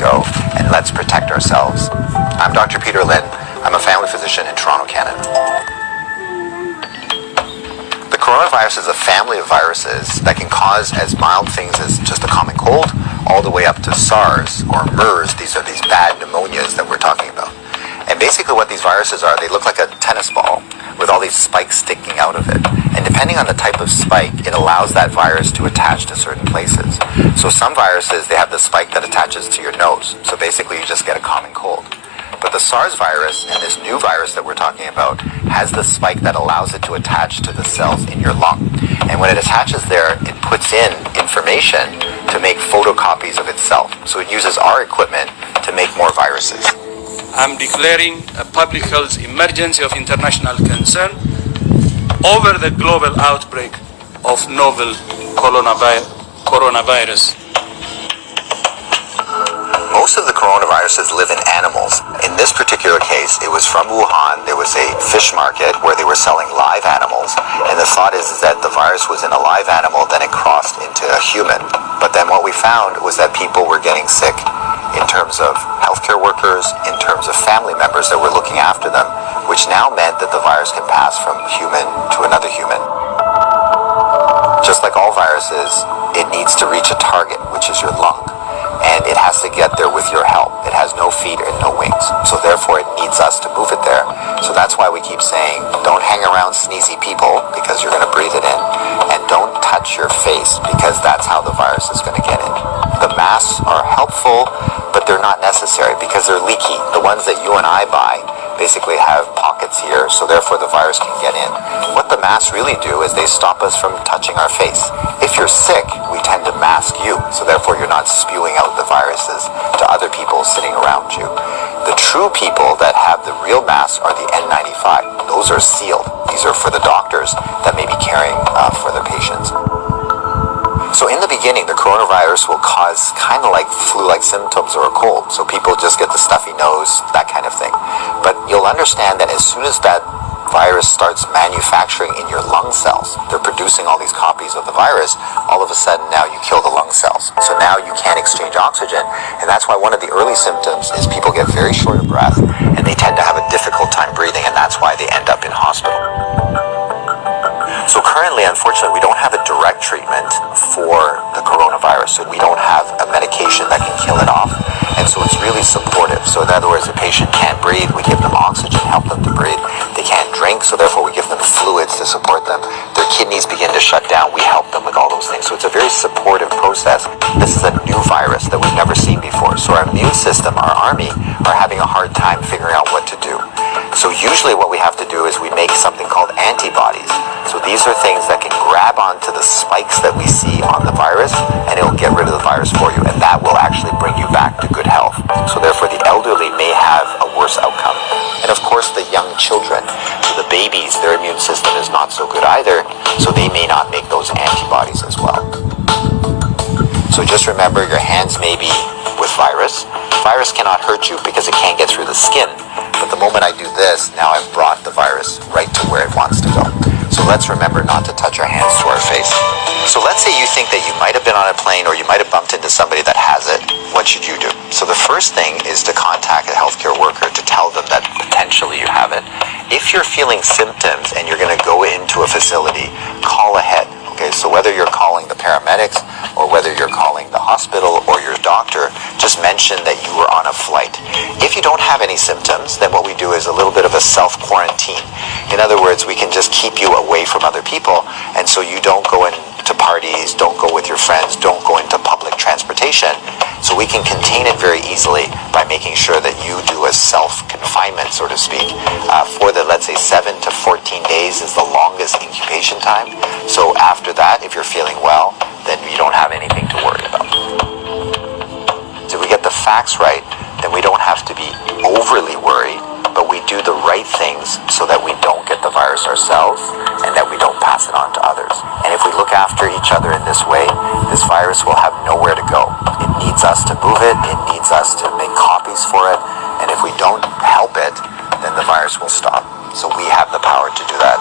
go, and let's protect ourselves. I'm Dr. Peter Lynn. I'm a family physician in Toronto, Canada. The coronavirus is a family of viruses that can cause as mild things as just a common cold, all the way up to SARS or MERS. These are these bad pneumonias that we're talking about. And basically what these viruses are, they look like a tennis ball with all these spikes sticking out of it. And depending on the type of spike, it allows that virus to attach to certain places. So some viruses, they have the spike that attaches to your nose. So basically you just get a common cold. But the SARS virus and this new virus that we're talking about has the spike that allows it to attach to the cells in your lung. And when it attaches there, it puts in information to make photocopies of itself. So it uses our equipment to make more viruses. I'm declaring a public health emergency of international concern over the global outbreak of novel coronavirus. Most of the coronaviruses live in animals. In this particular case, it was from Wuhan. There was a fish market where they were selling live animals. And the thought is that the virus was in a live animal, then it crossed into a human. But then what we found was that people were getting sick in terms of healthcare workers, in terms of family members that were looking after them, which now meant that the virus can pass from human to another human. Just like all viruses, it needs to reach a target, which is your lung. And it has to get there with your help. It has no feet and no wings. So therefore it needs us to move it there. So that's why we keep saying, don't hang around sneezy people because you're going to breathe it in. And don't touch your face because that's how the virus is going to get in. The masks are helpful, but they're not necessary because they're leaky. The ones that you and I buy basically have pockets here, so therefore the virus can get in. What the masks really do is they stop us from touching our face. If you're sick, we tend to mask you, so therefore you're not spewing out the viruses to other people sitting around you. The true people that have the real masks are the N95. Those are sealed. These are for the doctors that may be caring for their patients. So in the beginning, the coronavirus will cause kind of like flu-like symptoms or a cold. So people just get the stuffy nose, that kind of thing. But you'll understand that as soon as that virus starts manufacturing in your lung cells, they're producing all these copies of the virus, all of a sudden now you kill the lung cells. So now you can't exchange oxygen. And that's why one of the early symptoms is people get very short of breath and they tend to have a difficult time breathing, and that's why they end up in hospital. So currently, unfortunately, we don't have a direct treatment for the coronavirus. So we don't have a medication that can kill it off. And so it's really supportive. So in other words, the patient can't breathe, we give them oxygen, help them to breathe. They can't drink, so therefore we give them fluids to support them. Their kidneys begin to shut down, we help them with all those things. So it's a very supportive process. This is a new virus that we've never seen before. So our immune system, our army, are having a hard time figuring out what to do. So usually what we have to do is we make something called antibodies. So these are things that can grab onto the spikes that we see on the virus, and it will get rid of the virus for you, and that will actually bring you back to good health. So therefore the elderly may have a worse outcome. And of course the young children, so the babies, their immune system is not so good either, so they may not make those antibodies as well. So just remember, your hands may be with virus. Virus cannot hurt you because it can't get through the skin. But the moment I do this, now I've brought the virus right to where it wants to go. So let's remember not to touch our hands to our face. So let's say you think that you might have been on a plane or you might have bumped into somebody that has it. What should you do? So the first thing is to contact a healthcare worker to tell them that potentially you have it. If you're feeling symptoms and you're going to go into a facility, call ahead. Okay, so whether you're calling the paramedics or whether you're calling the hospital or your doctor, just mention that you were on a flight. If you don't have any symptoms, then what we do is a little bit of a self-quarantine. In other words, we can just keep you away from other people, and so you don't go into parties, don't go with your friends, don't go into public transportation. So we can contain it very easily by making sure that you do a self-confinement, so to speak. For the, let's say, 7 to 14 days is the longest incubation time. So after that, if you're feeling well, then you don't have anything to worry about. So if we get the facts right, then we don't have to be overly worried, but we do the right things so that we don't get the virus ourselves and that we don't pass it on to others. And if we look after each other in this way, this virus will have nowhere to go. It needs us to move it, it needs us to make copies for it, and if we don't help it, then the virus will stop. So we have the power to do that.